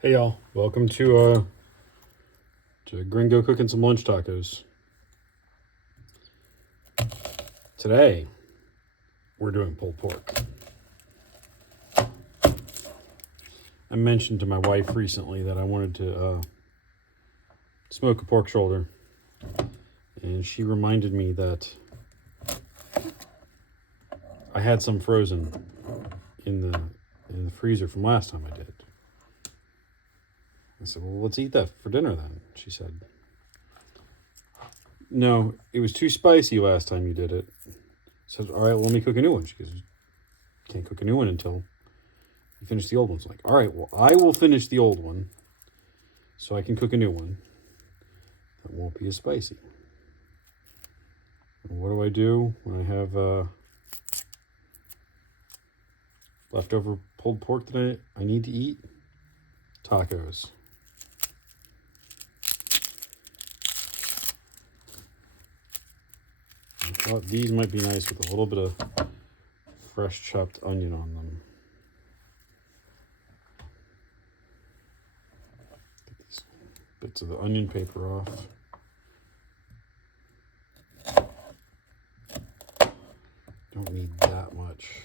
Hey y'all, welcome to Gringo cooking some lunch tacos. Today we're doing pulled pork. I mentioned to my wife recently that I wanted to smoke a pork shoulder, and she reminded me that I had some frozen in the freezer from last time I did. I said, well, let's eat that for dinner then. She said, no, it was too spicy last time you did it. I said, all right, well, let me cook a new one. She goes, you can't cook a new one until you finish the old one. It's like, all right, well, I will finish the old one so I can cook a new one that won't be as spicy. And what do I do when I have leftover pulled pork that I need to eat? Tacos. I thought these might be nice with a little bit of fresh chopped onion on them. Get these bits of the onion paper off. Don't need that much.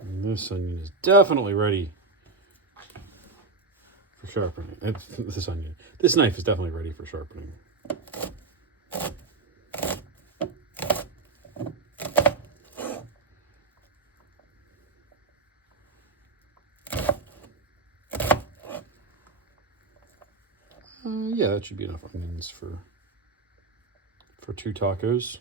And this onion is definitely ready for sharpening. This knife is definitely ready for sharpening. Yeah, that should be enough onions for 2 tacos.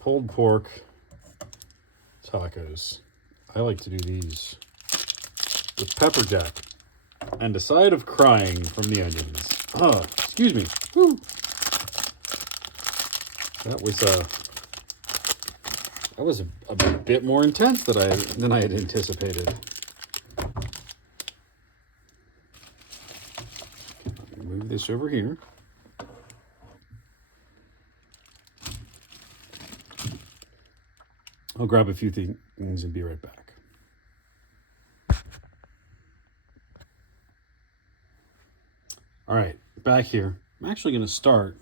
Pulled pork tacos. I like to do these with pepper jack and a side of crying from the onions. Excuse me. Woo. That was a bit more intense than I had anticipated. Move this over here. I'll grab a few things and be right back. All right, back here. I'm actually going to start.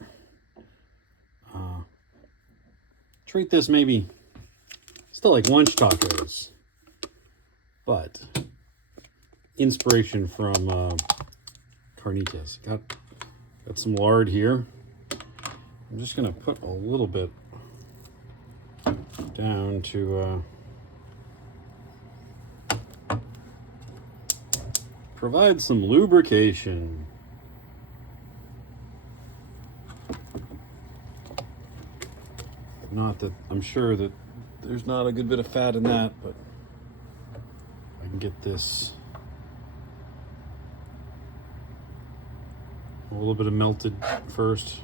Treat this maybe still like lunch tacos, but inspiration from carnitas. Got some lard here. I'm just going to put a little bit down to provide some lubrication. Not that I'm sure that there's not a good bit of fat in that, but I can get this a little bit of melted first.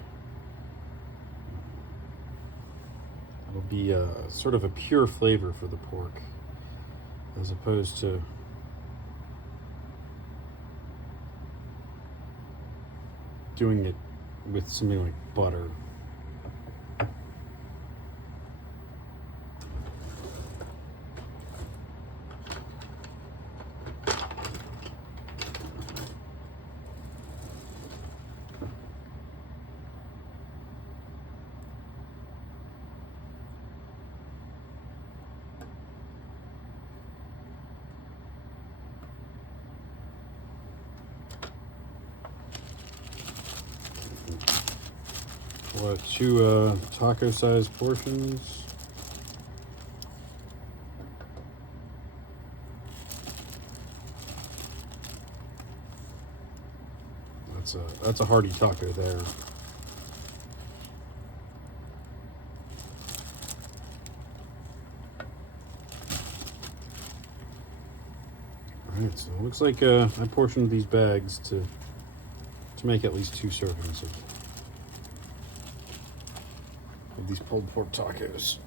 It'll be sort of a pure flavor for the pork, as opposed to doing it with something like butter. What, 2 taco-sized portions? That's a hearty taco there. All right, so it looks like I portioned these bags to make at least 2 servings of these pulled pork tacos.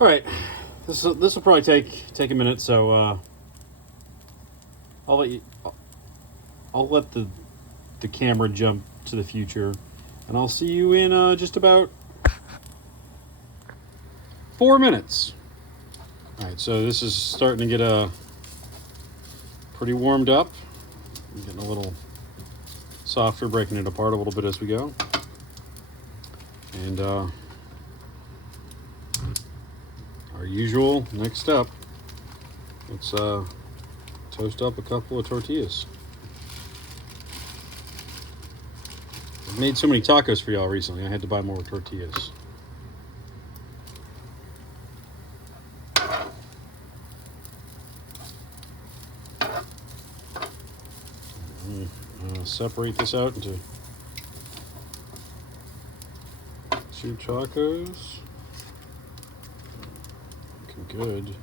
All right, this will probably take a minute, so I'll let you. I'll let the camera jump to the future, and I'll see you in just about 4 minutes. All right, so this is starting to get pretty warmed up. I'm getting a little softer, breaking it apart a little bit as we go. And our usual next step, let's toast up a couple of tortillas. I've made so many tacos for y'all recently, I had to buy more tortillas. Separate this out into 2 tacos. Looking good.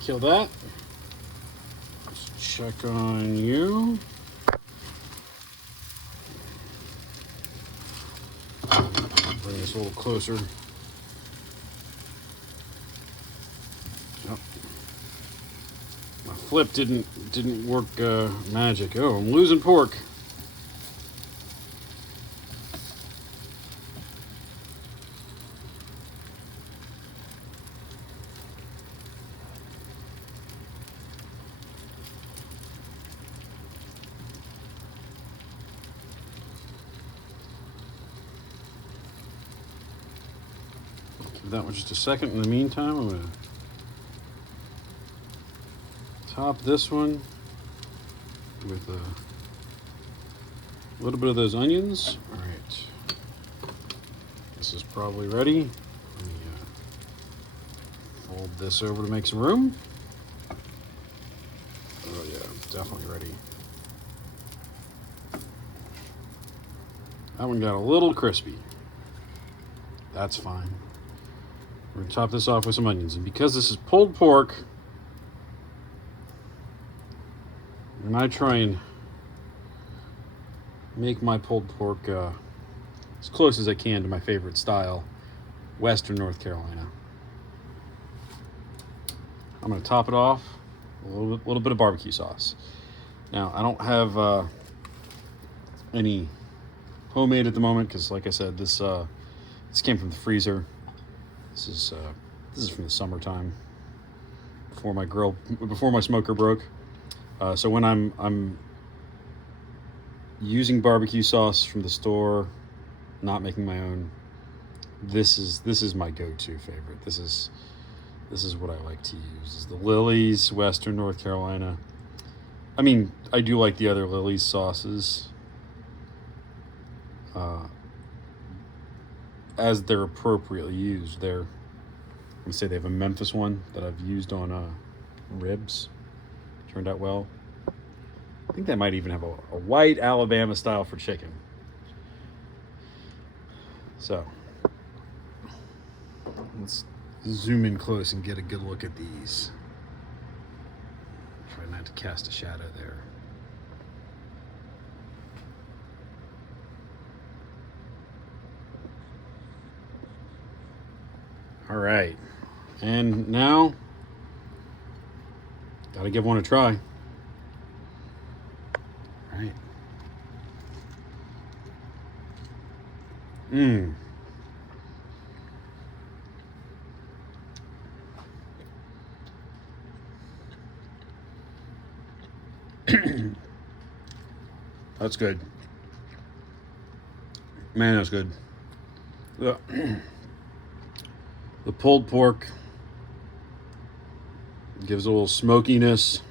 Kill that. Let's check on you. Bring this a little closer. Oh. My flip didn't work magic. Oh, I'm losing pork. Give that one just a second. In the meantime, I'm gonna top this one with a little bit of those onions. All right, this is probably ready. Let me fold this over to make some room. Oh yeah, definitely ready. That one got a little crispy. That's fine. We're gonna top this off with some onions, and because this is pulled pork, and I try and make my pulled pork as close as I can to my favorite style, Western North Carolina. I'm gonna top it off with a little bit of barbecue sauce. Now I don't have any homemade at the moment because, like I said, this came from the freezer. This is from the summertime before my smoker broke. So when I'm using barbecue sauce from the store, not making my own, this is my go-to favorite. This is what I like to use. Is the Lily's Western North Carolina. I mean, I do like the other Lily's sauces. As they're appropriately used. I'm gonna say they have a Memphis one that I've used on ribs. Turned out well. I think they might even have a white Alabama style for chicken. So let's zoom in close and get a good look at these. Try not to cast a shadow there. right. And now, gotta give one a try. All right. Mmm. That's good. Man, that's good. The pulled pork gives a little smokiness,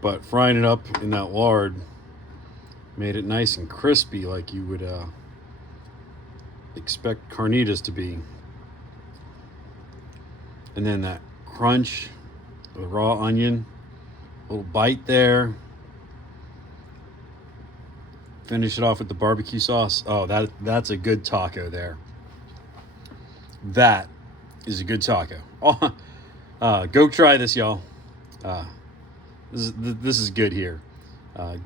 but frying it up in that lard made it nice and crispy like you would expect carnitas to be. And then that crunch, the raw onion, little bite there. Finish it off with the barbecue sauce. Oh, that's a good taco there. That is a good taco. Oh, go try this, y'all. This is good here.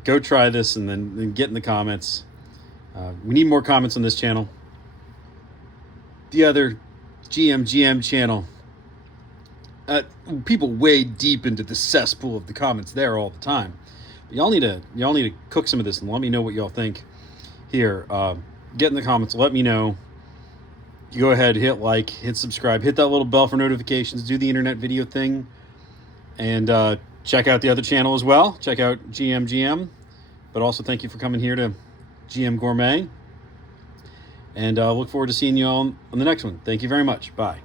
Go try this and then get in the comments. We need more comments on this channel. The other GM channel. People wade deep into the cesspool of the comments there all the time. But y'all need to cook some of this and let me know what y'all think. Here, get in the comments. Let me know. You go ahead, hit like, hit subscribe, hit that little bell for notifications. Do the internet video thing, and check out the other channel as well. Check out GM. But also thank you for coming here to GM Gourmet. And look forward to seeing you all on the next one. Thank you very much. Bye.